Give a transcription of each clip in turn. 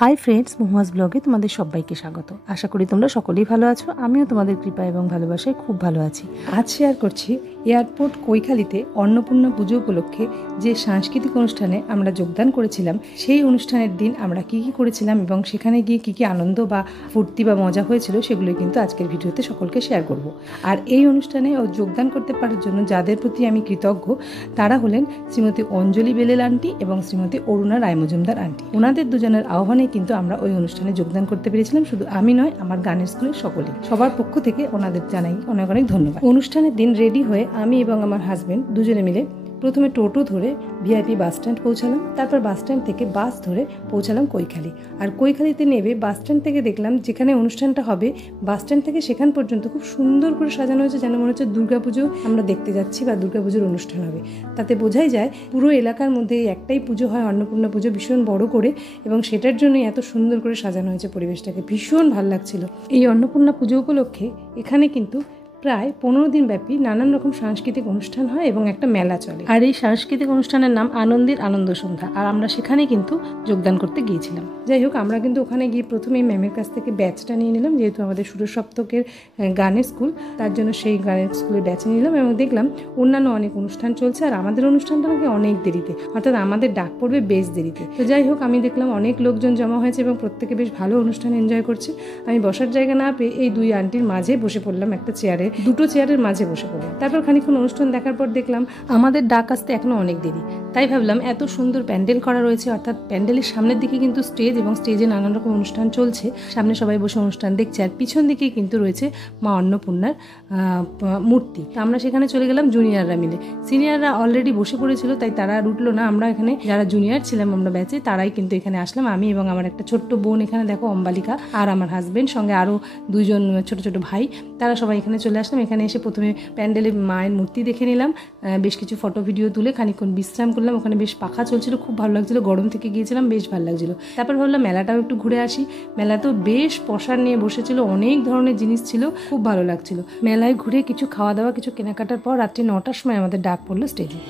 Hi friends, মহুয়াজ ব্লগে তোমাদের সবাইকে স্বাগত। আশা করি তোমরা সকলেই ভালো আছো। আমিও তোমাদের কৃপা এবং ভালোবাসায় খুব ভালো আছি। আজ শেয়ার করছি এয়ারপোর্ট কৈখালিতে অন্নপূর্ণা পুজো উপলক্ষে যে সাংস্কৃতিক অনুষ্ঠানে আমরা যোগদান করেছিলাম, সেই অনুষ্ঠানের দিন আমরা কি কি করেছিলাম এবং সেখানে গিয়ে কি কি আনন্দ বা ফুর্তি বা মজা হয়েছিল সেগুলোই কিন্তু আজকের ভিডিওতে সকলকে শেয়ার করব। আর এই অনুষ্ঠানে যোগদান করতে পারার জন্য যাদের প্রতি আমি কৃতজ্ঞ তারা হলেন শ্রীমতী অঞ্জলি বেলেল আন্টি এবং শ্রীমতী অরুণা রায় মজুমদার আন্টি। ওনাদের দুজনের আহ্বানে কিন্তু আমরা ওই অনুষ্ঠানে যোগদান করতে পেরেছিলাম। শুধু আমি নয়, আমার গানের স্কুলের সকলেই। সবার পক্ষ থেকে ওনাদের জানাই অনেক অনেক ধন্যবাদ। অনুষ্ঠানের দিন রেডি হয়ে আমি এবং আমার হাজবেন্ড দুজনে মিলে প্রথমে টোটো ধরে ভিআইপি বাস স্ট্যান্ড পৌঁছালাম। তারপর বাস স্ট্যান্ড থেকে বাস ধরে পৌঁছালাম কৈখালি। আর কৈখালিতে নেমে বাস স্ট্যান্ড থেকে দেখলাম যেখানে অনুষ্ঠানটা হবে, বাস স্ট্যান্ড থেকে সেখান পর্যন্ত খুব সুন্দর করে সাজানো হয়েছে, যেন মনে হচ্ছে দুর্গাপুজো আমরা দেখতে যাচ্ছি বা দুর্গাপুজোর অনুষ্ঠান হবে। তাতে বোঝাই যায় পুরো এলাকার মধ্যে একটাই পুজো হয়, অন্নপূর্ণা পুজো, ভীষণ বড় করে, এবং সেটার জন্যই এত সুন্দর করে সাজানো হয়েছে পরিবেশটাকে। ভীষণ ভালো লাগছিল। এই অন্নপূর্ণা পুজো উপলক্ষে এখানে কিন্তু প্রায় 15 দিন ব্যাপী নানান রকম সাংস্কৃতিক অনুষ্ঠান হয় এবং একটা মেলা চলে। আর এই সাংস্কৃতিক অনুষ্ঠানের নাম আনন্দের আনন্দ সন্ধ্যা। আর আমরা সেখানে কিন্তু যোগদান করতে গিয়েছিলাম। যাই হোক, আমরা কিন্তু ওখানে গিয়ে প্রথমেই ম্যামের কাছ থেকে ব্যাচটা নিয়ে নিলাম, যেহেতু আমাদের সুরসপ্তকের গানের স্কুল, তার জন্য সেই গানের স্কুলের ব্যাচ নিয়ে নিলাম এবং দেখলাম অন্যান্য অনেক অনুষ্ঠান চলছে আর আমাদের অনুষ্ঠানটা নাকি অনেক দেরিতে, অর্থাৎ আমাদের ডাক পড়বে বেশ দেরিতে। তো যাই হোক, আমি দেখলাম অনেক লোকজন জমা হয়েছে এবং প্রত্যেকে বেশ ভালো অনুষ্ঠান এনজয় করছে। আমি বসার জায়গা না পেয়ে এই দুই আন্টির মাঝে বসে পড়লাম, একটা চেয়ারে, দুটো চেয়ারের মাঝে বসে পড়লাম। তারপর খানিকক্ষণ অনুষ্ঠান দেখার পর দেখলাম আমাদের ডাক আসতে এখনো অনেক দেরি। তাই ভাবলাম এত সুন্দর প্যান্ডেল করা রয়েছে, অর্থাৎ প্যান্ডেলের সামনের দিকে কিন্তু স্টেজ এবং স্টেজে নানান রকম অনুষ্ঠান চলছে, সামনে সবাই বসে অনুষ্ঠান দেখছে, আর পিছন দিকেই কিন্তু রয়েছে মা অন্নপূর্ণার মূর্তি। আমরা সেখানে চলে গেলাম জুনিয়ররা মিলে। সিনিয়ররা অলরেডি বসে পড়েছিল, তাই তারা আর উঠলো না। আমরা এখানে যারা জুনিয়র ছিলাম আমরা ব্যাচে, তারাই কিন্তু এখানে আসলাম। আমি এবং আমার একটা ছোট্ট বোন, এখানে দেখো অম্বালিকা, আর আমার হাজবেন্ড, সঙ্গে আরও দুইজন ছোট ছোট ভাই, তারা সবাই এখানে চলে আসলাম। এখানে এসে প্রথমে প্যান্ডেলে মায়ের মূর্তি দেখে নিলাম, বেশ কিছু ফটো ভিডিও তুলে খানিকক্ষণ বিশ্রাম করলাম। ওখানে বেশ পাখা চলছিল, খুব ভালো লাগছিল, গরম থেকে গিয়েছিলাম, বেশ ভালো লাগছিল। তারপর ভাবলাম মেলাটাও একটু ঘুরে আসি। মেলাতেও বেশ পসার নিয়ে বসেছিল, অনেক ধরনের জিনিস ছিল, খুব ভালো লাগছিল। মেলায় ঘুরে কিছু খাওয়া দাওয়া, কিছু কেনাকাটার পর রাত্রি 9টার সময় আমাদের ডাক পড়লো স্টেজে।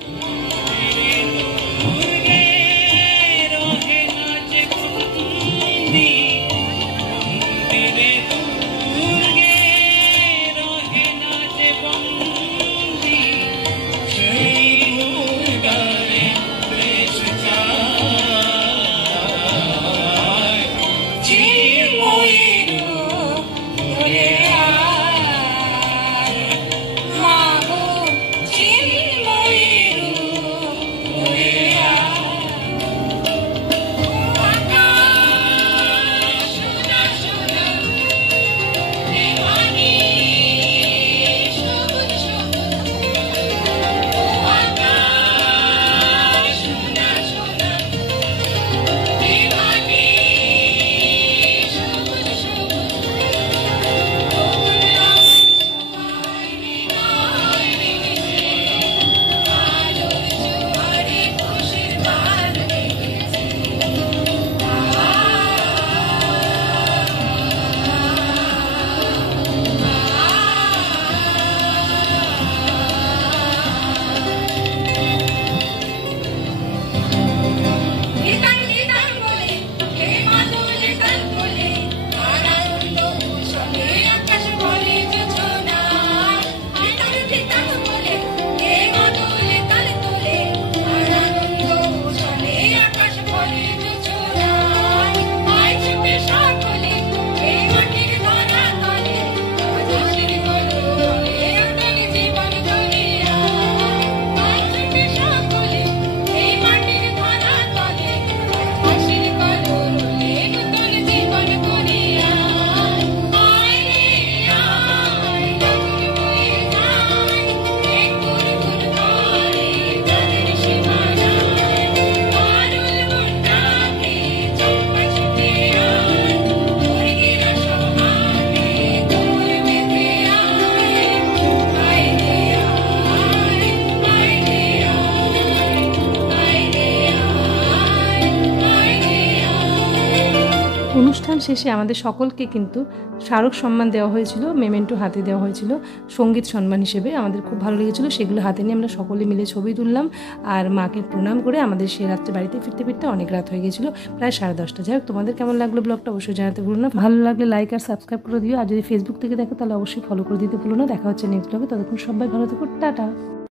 অনুষ্ঠান শেষে আমাদের সকলকে কিন্তু স্মারক সম্মান দেওয়া হয়েছিল, মেমেন্টো হাতে দেওয়া হয়েছিল সঙ্গীত সম্মান হিসেবে। আমাদের খুব ভালো লেগেছিলো, সেগুলো হাতে নিয়ে আমরা সকলে মিলে ছবি তুললাম আর মাকে প্রণাম করে আমাদের সে রাত্রে বাড়িতে ফিরতে ফিরতে অনেক রাত হয়ে গেছিলো, প্রায় 10:30। যাই হোক, তোমাদের কেমন লাগলো ব্লগটা অবশ্যই জানাতে ভুলো না। ভালো লাগলে লাইক আর সাবস্ক্রাইব করে দিও, আর যদি ফেসবুক থেকে দেখো তাহলে অবশ্যই ফলো করে দিতে ভুলো না। দেখা হচ্ছে নেক্সট ব্লগে, ততক্ষণ সবাই ভালো থেকো, টাটা।